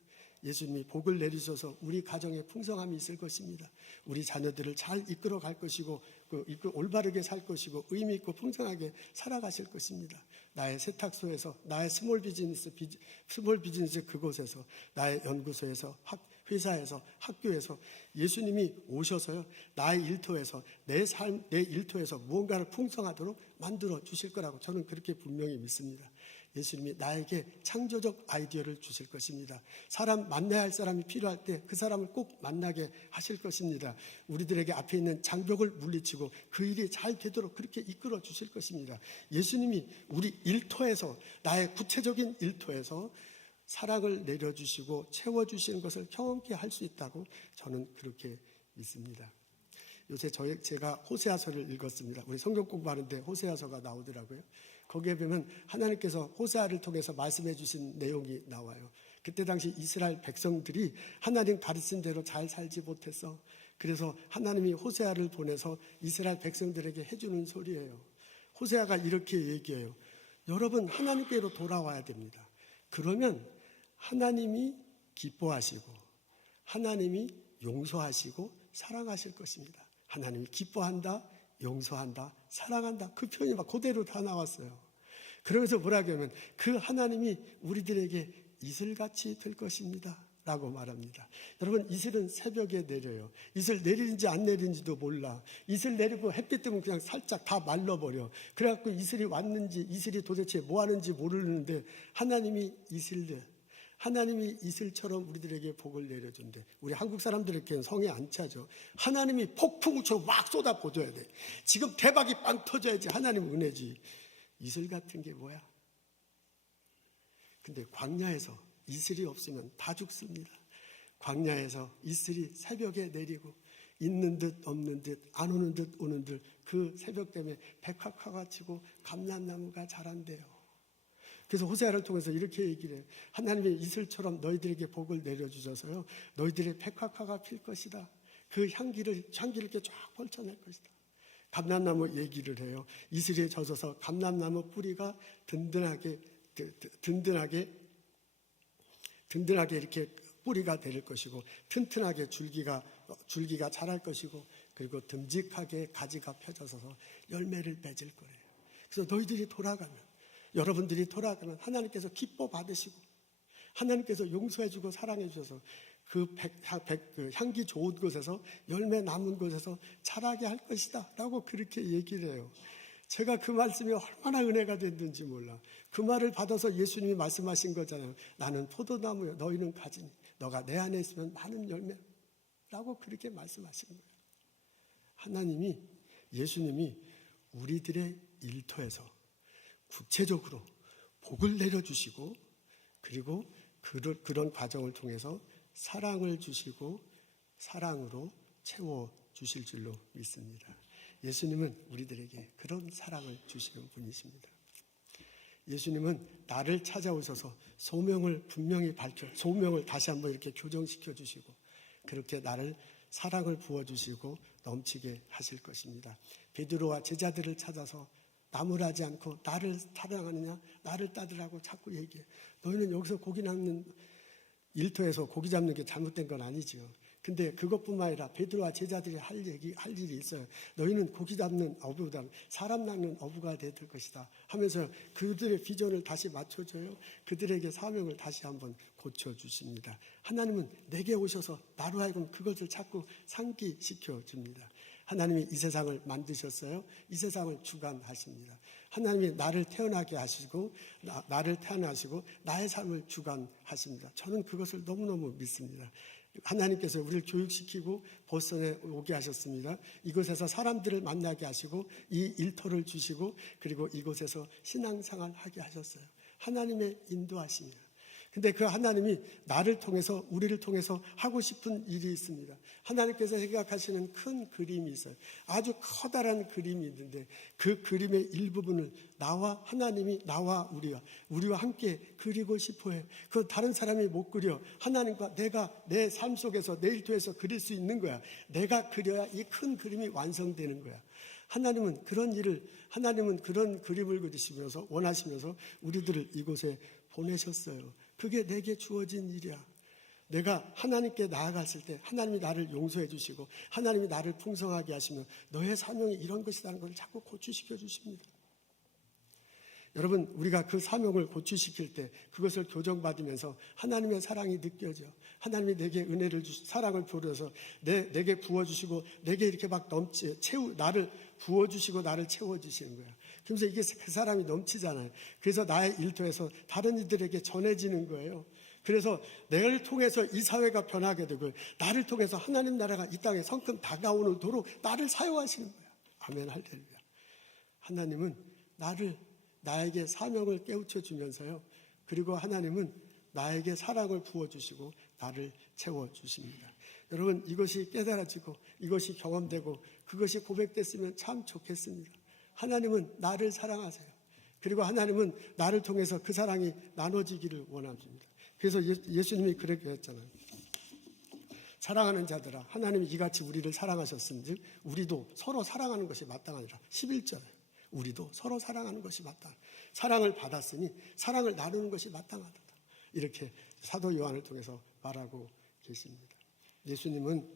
예수님이 복을 내리셔서 우리 가정에 풍성함이 있을 것입니다. 우리 자녀들을 잘 이끌어 갈 것이고 올바르게 살 것이고 의미 있고 풍성하게 살아가실 것입니다. 나의 세탁소에서, 나의 스몰 비즈니스 그곳에서, 나의 연구소에서, 회사에서, 학교에서 예수님이 오셔서요, 나의 일터에서, 내 일터에서 무언가를 풍성하도록 만들어 주실 거라고 저는 그렇게 분명히 믿습니다. 예수님이 나에게 창조적 아이디어를 주실 것입니다. 만나야 할 사람이 필요할 때 그 사람을 꼭 만나게 하실 것입니다. 우리들에게 앞에 있는 장벽을 물리치고 그 일이 잘 되도록 그렇게 이끌어 주실 것입니다. 예수님이 우리 일터에서, 나의 구체적인 일터에서 사랑을 내려주시고 채워주시는 것을 경험케 할 수 있다고 저는 그렇게 믿습니다. 요새 제가 호세아서를 읽었습니다. 우리 성경 공부하는데 호세아서가 나오더라고요. 거기에 보면 하나님께서 호세아를 통해서 말씀해 주신 내용이 나와요. 그때 당시 이스라엘 백성들이 하나님 가르친 대로 잘 살지 못했어. 그래서 하나님이 호세아를 보내서 이스라엘 백성들에게 해주는 소리예요. 호세아가 이렇게 얘기해요. 여러분, 하나님께로 돌아와야 됩니다. 그러면 하나님이 기뻐하시고 하나님이 용서하시고 사랑하실 것입니다. 하나님이 기뻐한다, 용서한다, 사랑한다. 그 표현이 막 그대로 다 나왔어요. 그러면서 뭐라고 하면 그 하나님이 우리들에게 이슬같이 될 것입니다 라고 말합니다. 여러분, 이슬은 새벽에 내려요. 이슬 내리는지 안 내리는지도 몰라. 이슬 내리고 햇빛 뜨면 그냥 살짝 다 말라버려. 그래갖고 이슬이 왔는지, 이슬이 도대체 뭐 하는지 모르는데 하나님이 이슬처럼 우리들에게 복을 내려준대. 우리 한국 사람들에게는 성에 안 차죠. 하나님이 폭풍우처럼 막 쏟아부어줘야 돼. 지금 대박이 빵 터져야지 하나님 은혜지. 이슬 같은 게 뭐야? 근데 광야에서 이슬이 없으면 다 죽습니다. 광야에서 이슬이 새벽에 내리고 있는 듯 없는 듯 안 오는 듯 오는 듯 그 새벽 때문에 백합화가 치고 감람나무가 자란대요. 그래서 호세아를 통해서 이렇게 얘기를 해요. 하나님의 이슬처럼 너희들에게 복을 내려주셔서요, 너희들의 백합화가 필 것이다. 그 향기를 이렇게 쫙 펼쳐낼 것이다. 감람나무 얘기를 해요. 이슬에 젖어서 감람나무 뿌리가 든든하게 이렇게 뿌리가 될 것이고, 튼튼하게 줄기가 자랄 것이고, 그리고 듬직하게 가지가 펴져서 열매를 맺을 거래요. 그래서 여러분들이 돌아가면 하나님께서 기뻐 받으시고 하나님께서 용서해주고 사랑해주셔서 그 향기 좋은 곳에서, 열매 남은 곳에서 자라게 할 것이다 라고 그렇게 얘기를 해요. 제가 그 말씀이 얼마나 은혜가 됐는지 몰라. 그 말을 받아서 예수님이 말씀하신 거잖아요. 나는 포도나무요, 너희는 가지니 너가 내 안에 있으면 많은 열매라고 그렇게 말씀하신 거예요. 예수님이 우리들의 일터에서 구체적으로 복을 내려주시고, 그리고 그런 과정을 통해서 사랑을 주시고 사랑으로 채워주실 줄로 믿습니다. 예수님은 우리들에게 그런 사랑을 주시는 분이십니다. 예수님은 나를 찾아오셔서 소명을 다시 한번 이렇게 교정시켜 주시고, 그렇게 나를 사랑을 부어주시고 넘치게 하실 것입니다. 베드로와 제자들을 찾아서 나무라지 않고 나를 사랑하느냐, 나를 따르라고 자꾸 얘기해. 너희는 여기서 고기 낚는 일터에서 고기 잡는 게 잘못된 건 아니지요. 근데 그것뿐만 아니라 베드로와 제자들이 할 일이 있어요. 너희는 고기 잡는 어부보다 사람 낚는 어부가 될 것이다 하면서 그들의 비전을 다시 맞춰줘요. 그들에게 사명을 다시 한번 고쳐주십니다. 하나님은 내게 오셔서 나로 하여금 그것을 자꾸 상기시켜 줍니다. 하나님이 이 세상을 만드셨어요. 이 세상을 주관하십니다. 하나님이 나를 태어나게 하시고 나의 삶을 주관하십니다. 저는 그것을 너무너무 믿습니다. 하나님께서 우리를 교육시키고 보스턴에 오게 하셨습니다. 이곳에서 사람들을 만나게 하시고 이 일터를 주시고, 그리고 이곳에서 신앙생활을 하게 하셨어요. 하나님의 인도하심이에요. 근데 그 하나님이 나를 통해서, 우리를 통해서 하고 싶은 일이 있습니다. 하나님께서 생각하시는 큰 그림이 있어요. 아주 커다란 그림이 있는데 그 그림의 일부분을 나와 우리와 함께 그리고 싶어 해. 그건 다른 사람이 못 그려. 하나님과 내가 내 삶 속에서, 내 일터에서 그릴 수 있는 거야. 내가 그려야 이 큰 그림이 완성되는 거야. 하나님은 그런 그림을 그리시면서 원하시면서 우리들을 이곳에 보내셨어요. 그게 내게 주어진 일이야. 내가 하나님께 나아갔을 때 하나님이 나를 용서해 주시고 하나님이 나를 풍성하게 하시면 너의 사명이 이런 것이라는 걸 자꾸 고취시켜 주십니다. 여러분, 우리가 그 사명을 고취시킬 때 그것을 교정받으면서 하나님의 사랑이 느껴져. 하나님이 내게 은혜를 사랑을 부어서 내게 부어주시고 내게 이렇게 막 나를 부어주시고 나를 채워주시는 거야. 그러면서 이게 그 사람이 넘치잖아요. 그래서 나의 일터에서 다른 이들에게 전해지는 거예요. 그래서 내를 통해서 이 사회가 변하게 되고 나를 통해서 하나님 나라가 이 땅에 성큼 다가오는 도로 나를 사용하시는 거야. 아멘, 할렐루야. 하나님은 나에게 사명을 깨우쳐 주면서요. 그리고 하나님은 나에게 사랑을 부어주시고 나를 채워주십니다. 여러분, 이것이 깨달아지고 이것이 경험되고 그것이 고백됐으면 참 좋겠습니다. 하나님은 나를 사랑하세요. 그리고 하나님은 나를 통해서 그 사랑이 나눠지기를 원합니다. 그래서 예수님이 그렇게 했잖아요. 사랑하는 자들아, 하나님이 이같이 우리를 사랑하셨은즉 우리도 서로 사랑하는 것이 마땅하니라. 11절에 우리도 서로 사랑하는 것이 마땅하다. 사랑을 받았으니 사랑을 나누는 것이 마땅하다. 이렇게 사도 요한을 통해서 말하고 계십니다. 예수님은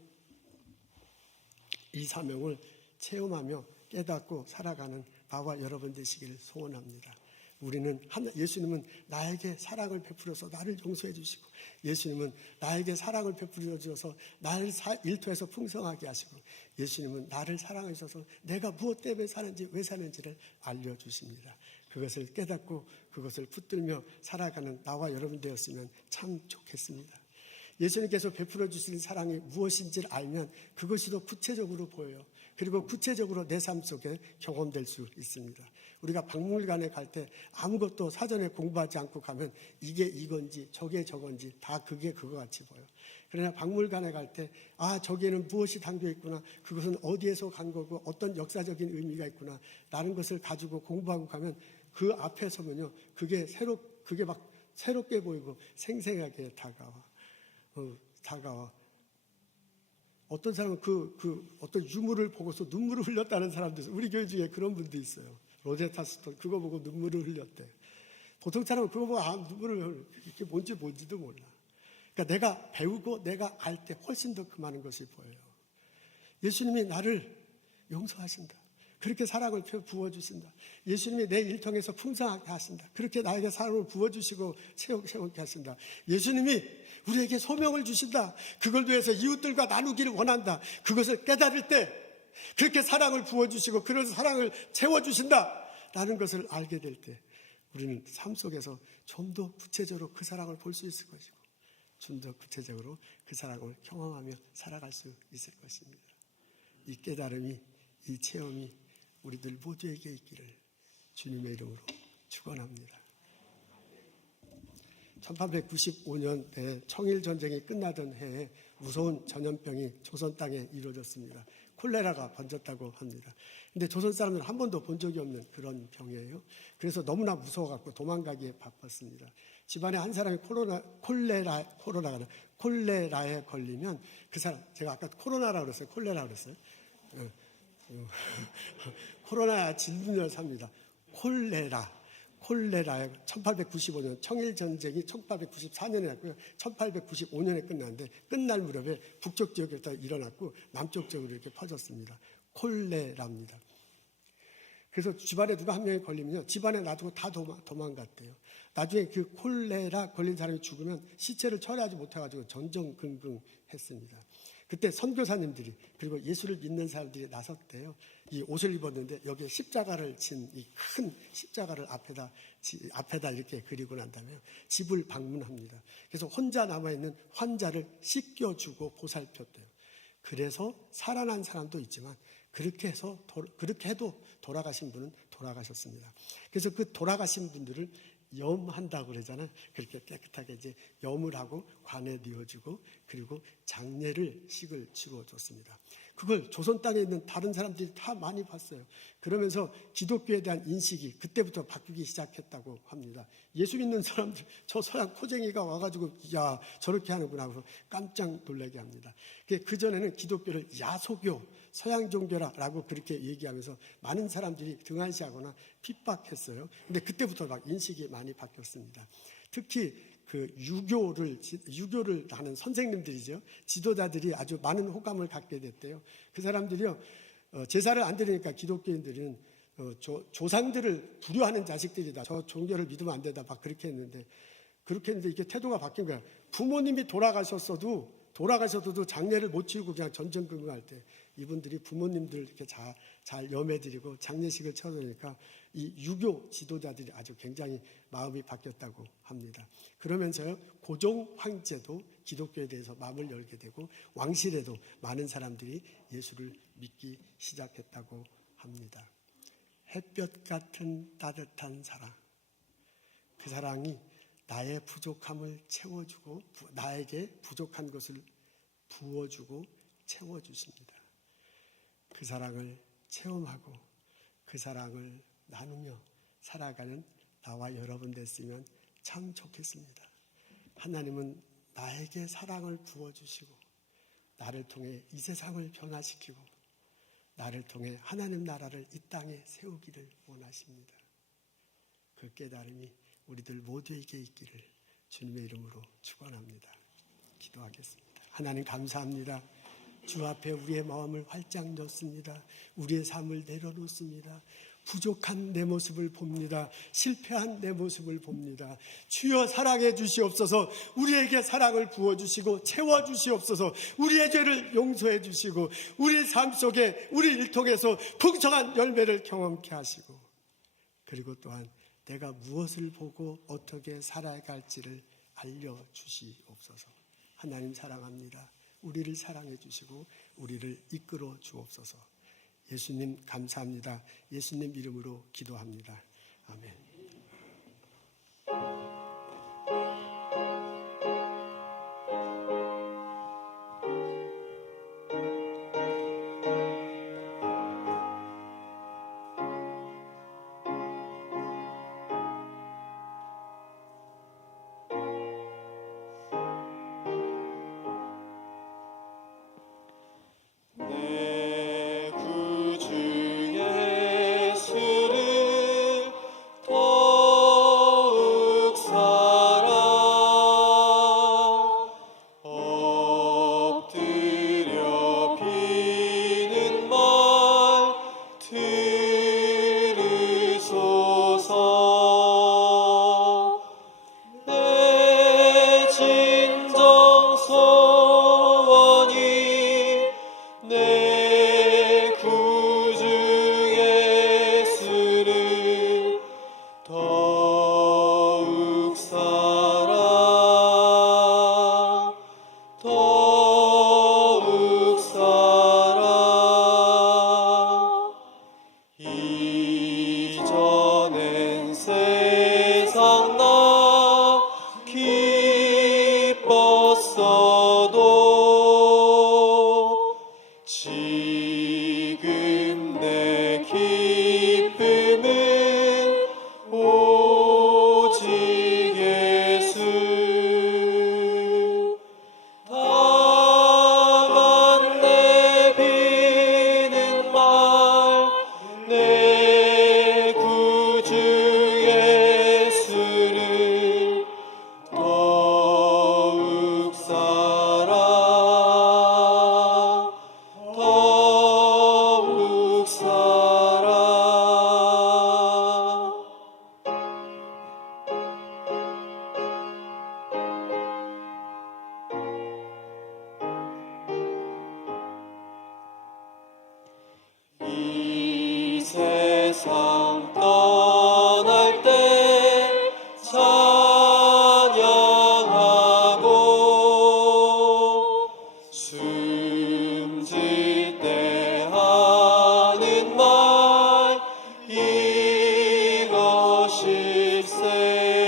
이 사명을 체험하며 깨닫고 살아가는 나와 여러분 되시기를 소원합니다. 예수님은 나에게 사랑을 베풀어서 나를 용서해 주시고 예수님은 나에게 사랑을 베풀어 주셔서 나를 일터에서 풍성하게 하시고 예수님은 나를 사랑해 주셔서 내가 무엇 때문에 사는지 왜 사는지를 알려주십니다. 그것을 깨닫고 그것을 붙들며 살아가는 나와 여러분 되었으면 참 좋겠습니다. 예수님께서 베풀어 주시는 사랑이 무엇인지를 알면 그것이 더 구체적으로 보여요. 그리고 구체적으로 내 삶 속에 경험될 수 있습니다. 우리가 박물관에 갈 때 아무것도 사전에 공부하지 않고 가면 이게 이건지 저게 저건지 다 그게 그거 같이 보여. 그러나 박물관에 갈 때 저기에는 무엇이 담겨 있구나, 그것은 어디에서 간 거고 어떤 역사적인 의미가 있구나 라는 것을 가지고 공부하고 가면 그 앞에 서면요 그게 막 새롭게 보이고 생생하게 다가와. 어떤 사람은 어떤 유물을 보고서 눈물을 흘렸다는 사람도 있어요. 우리 교회 중에 그런 분도 있어요. 로제타 스톤 그거 보고 눈물을 흘렸대. 보통 사람은 그거 보고 눈물을 이게 뭔지도 몰라. 그러니까 내가 배우고 내가 알 때 훨씬 더 그 많은 것이 보여요. 예수님이 나를 용서하신다. 그렇게 사랑을 부어주신다. 예수님이 내 일통에서 풍성하게 하신다. 그렇게 나에게 사랑을 부어주시고 채우게 하신다. 예수님이 우리에게 소명을 주신다. 그걸 위해서 이웃들과 나누기를 원한다. 그것을 깨달을 때 그렇게 사랑을 부어주시고 그런 사랑을 채워주신다 라는 것을 알게 될 때 우리는 삶 속에서 좀 더 구체적으로 그 사랑을 볼 수 있을 것이고 좀 더 구체적으로 그 사랑을 경험하며 살아갈 수 있을 것입니다. 이 깨달음이, 이 체험이 우리들 모두에게 있기를 주님의 이름으로 축원합니다. 1895년에 청일전쟁이 끝나던 해에 무서운 전염병이 조선 땅에 이루어졌습니다. 콜레라가 번졌다고 합니다. 근데 조선 사람들은 한 번도 본 적이 없는 그런 병이에요. 그래서 너무나 무서워갖고 도망가기에 바빴습니다. 집안에 한 사람이 콜레라에 걸리면 그 사람, 제가 아까 코로나라고 그랬어요. 콜레라고 그랬어요. 코로나 질문을 삽니다. 콜레라에 1895년 청일전쟁이 1894년에 났고요. 1895년에 끝났는데 끝날 무렵에 북쪽 지역에 일어났고 남쪽 지역으로 이렇게 퍼졌습니다. 콜레라입니다. 그래서 집안에 누가 한 명이 걸리면요. 집안에 놔두고 다 도망갔대요. 나중에 그 콜레라 걸린 사람이 죽으면 시체를 처리하지 못해가지고 전전긍긍했습니다. 그때 선교사님들이 그리고 예수를 믿는 사람들이 나섰대요. 이 옷을 입었는데 여기에 십자가를 친 이 큰 십자가를 앞에다 이렇게 그리고 난 다음에 집을 방문합니다. 그래서 혼자 남아있는 환자를 씻겨주고 보살폈대요. 그래서 살아난 사람도 있지만 그렇게 해도 돌아가신 분은 돌아가셨습니다. 그래서 그 돌아가신 분들을 염한다고 그러잖아요. 그렇게 깨끗하게 이제 염을 하고 관에 뉘어주고 그리고 장례를 식을 치러줬습니다. 그걸 조선 땅에 있는 다른 사람들이 다 많이 봤어요. 그러면서 기독교에 대한 인식이 그때부터 바뀌기 시작했다고 합니다. 예수 믿는 사람들, 저 서양 코쟁이가 와가지고 야 저렇게 하는구나 하고 깜짝 놀라게 합니다. 그전에는 기독교를 야소교, 서양 종교라고 그렇게 얘기하면서 많은 사람들이 등한시하거나 핍박했어요. 근데 그때부터 막 인식이 많이 바뀌었습니다. 특히 그 유교를 하는 선생님들이죠. 지도자들이 아주 많은 호감을 갖게 됐대요. 그 사람들이요, 제사를 안 드리니까 기독교인들은 조상들을 불효하는 자식들이다. 저 종교를 믿으면 안 되다. 막 그렇게 했는데 이게 태도가 바뀐 거야. 부모님이 돌아가셔도 장례를 못 치우고 그냥 전전긍긍할 때 이분들이 부모님들 이렇게 잘 염해드리고 장례식을 쳐놓으니까 이 유교 지도자들이 아주 굉장히 마음이 바뀌었다고 합니다. 그러면서요, 고종 황제도 기독교에 대해서 마음을 열게 되고 왕실에도 많은 사람들이 예수를 믿기 시작했다고 합니다. 햇볕 같은 따뜻한 사랑, 그 사랑이 나의 부족함을 채워주고 나에게 부족한 것을 부어주고 채워주십니다. 그 사랑을 체험하고 그 사랑을 나누며 살아가는 나와 여러분 됐으면 참 좋겠습니다. 하나님은 나에게 사랑을 부어주시고 나를 통해 이 세상을 변화시키고 나를 통해 하나님 나라를 이 땅에 세우기를 원하십니다. 그 깨달음이 우리들 모두에게 있기를 주님의 이름으로 축원합니다. 기도하겠습니다. 하나님 감사합니다. 주 앞에 우리의 마음을 활짝 열습니다. 우리의 삶을 내려놓습니다. 부족한 내 모습을 봅니다. 실패한 내 모습을 봅니다. 주여 사랑해 주시옵소서. 우리에게 사랑을 부어주시고 채워주시옵소서. 우리의 죄를 용서해 주시고 우리 삶 속에 우리 일통에서 풍성한 열매를 경험케 하시고 그리고 또한 내가 무엇을 보고 어떻게 살아갈지를 알려주시옵소서. 하나님 사랑합니다. 우리를 사랑해 주시고 우리를 이끌어 주옵소서. 예수님 감사합니다. 예수님 이름으로 기도합니다. 아멘. 내 구주 예수를 더욱 사랑 엎드려 비는 말 들으소서. 내 진정 소원이 내 구주 예수를 더욱 사랑 더욱 사랑. 이전엔 세상 나 기뻤어도 지금 내 기쁨은 오직 예수. 다만 내비는 말 내 구주 예수를 더욱 사랑 더욱 사랑. 이 세상 떠날 때 찬양하고 숨질 때 하는 말 이것일세.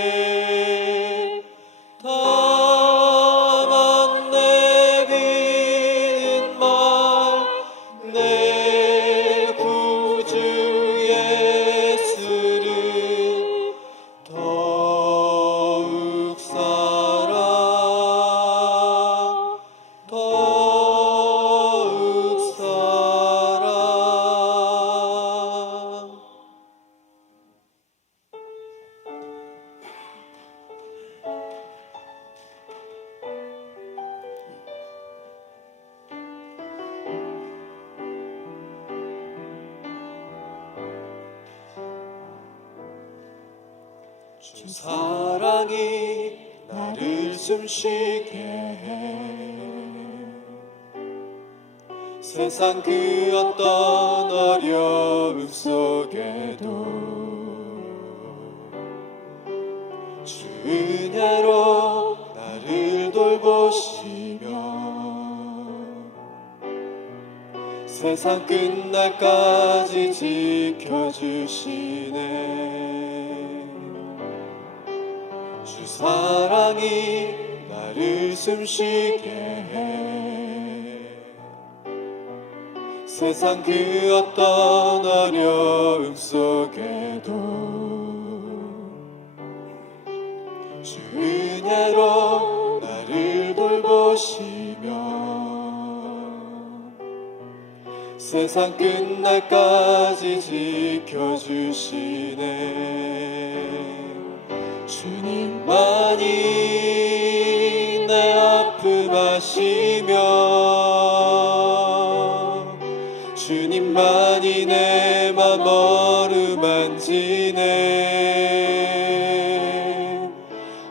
주 사랑이 나를 숨쉬게 해. 세상 그 어떤 어려움 속에도 주 은혜로 나를 돌보시며 세상 끝날까지 지켜주시네. 주 사랑이 나를 숨쉬게 해. 세상 그 어떤 어려움 속에도 주 은혜로 나를 돌보시며 세상 끝날까지 지켜주시네. 주님만이 내 아픔 아시며 주님만이 내 맘 어루만지네.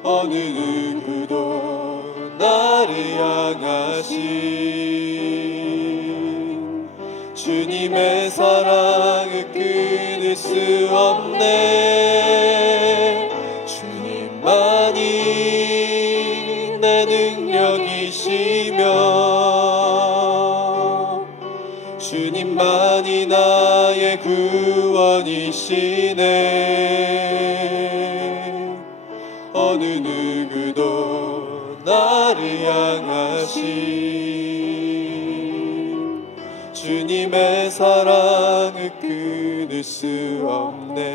어느 누구도 나를 향하신 주님의 사랑을 끊을 수 없네. 주님만이 내 능력이시며 주님만이 나의 구원이시네. 어느 누구도 나를 향하신 주님의 사랑을 끊을 수 없네.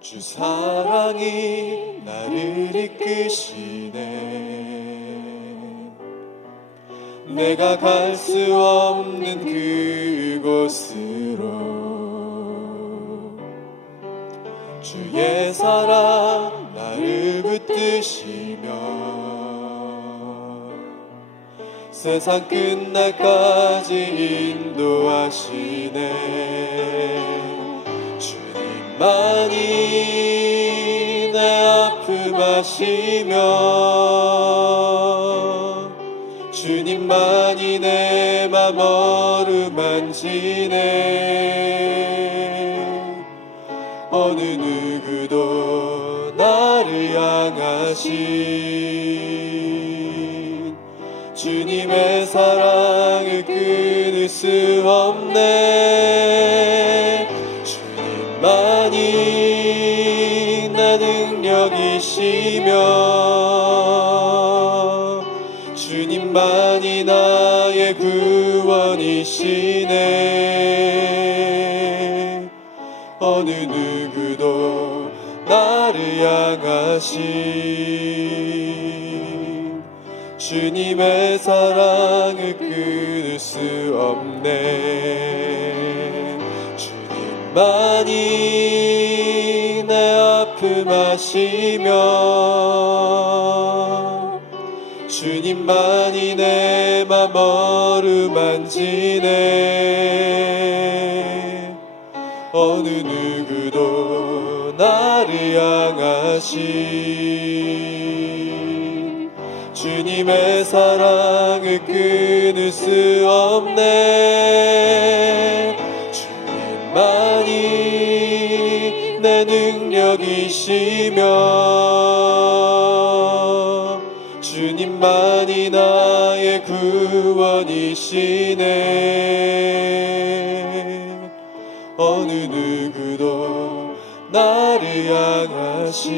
주 사랑이 나를 이끄시네. 내가 갈 수 없는 그곳으로 주의 사랑 나를 붙드시며 세상 끝날까지 인도하시네. 주님만이 내 아픔 아시며 주님만이 내 맘 어루만지네. 어느 누구도 나를 향하신 주님의 사랑을 끊을 수 없네. 주님만이 내 능력이시며 주님만이 나의 구원이시네. 어느 누구도 나를 향하신 주님의 사랑을 끊을 수 없네. 주님만이 내 아픔 아시며 주님만이 내 맘 어루만지네. 어느 누구도 나를 향하신 주님의 사랑을 끊을 수 없네. 주님만이 내 능력이시며 주님만이 나의 구원이시네. 어느 누구도 나를 향하신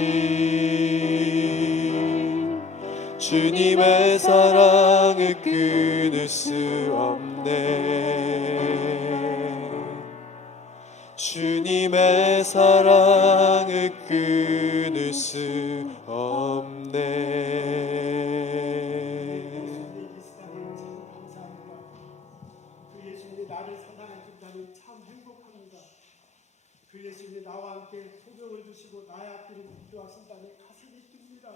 주님의 사랑을 끊을 수 없네. 주님의 사랑을 끊을 수 없네. 그 예수님이 나를 사랑해 준다니 참 행복합니다. 그 예수님이 나와 함께 소명을 주시고 나의 앞길을 인도하신다니 가슴이 뜁니다.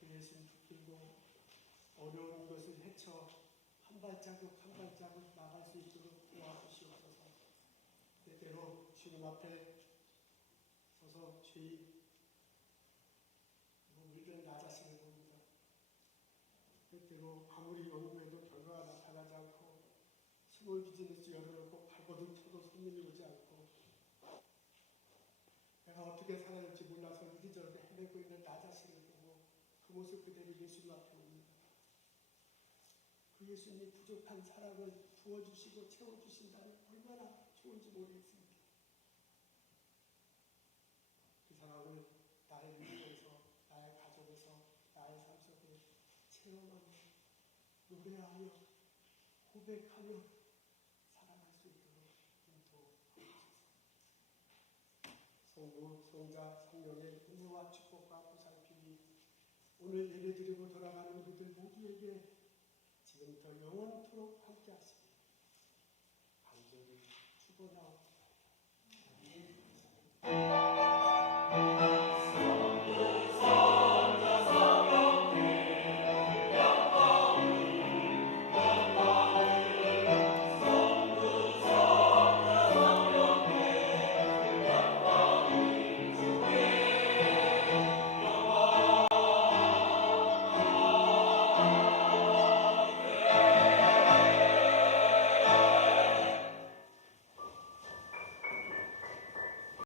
그 예수님 붙들고 어려운 것을 헤쳐 한 한 발자국 한 발자국 나갈 수 있도록 도와주시옵소서. 때때로 주님 앞에 서서 죄 물든 나 자신을 봅니다. 때때로 아무리 연구해도 결과가 나타나지 않고 스몰 비즈니스 열어놓고 발버둥 쳐도 손님이 오지 않고 내가 어떻게 살아야 할지 몰라서 이리저리 헤매고 있는 나 자신을 보고 그 모습 그대로 예수님 앞에 옵니다. 그 예수님이 부족한 사랑을 부어주시고 채워주신다면 얼마나 좋은지 모르겠습니다. 그 사랑을 나의 인생에서, 나의 가정에서, 나의 삶 속에 체험하며 노래하며 고백하며 살아갈 수 있도록 인도하옵소서. 성부, 성자, 성령의 은혜와 축복과 보살핌이 오늘 예배드리고 돌아가는 우리들 모두에게 지금부터 영원토록 함께하시길 간절히 축원하옵니다.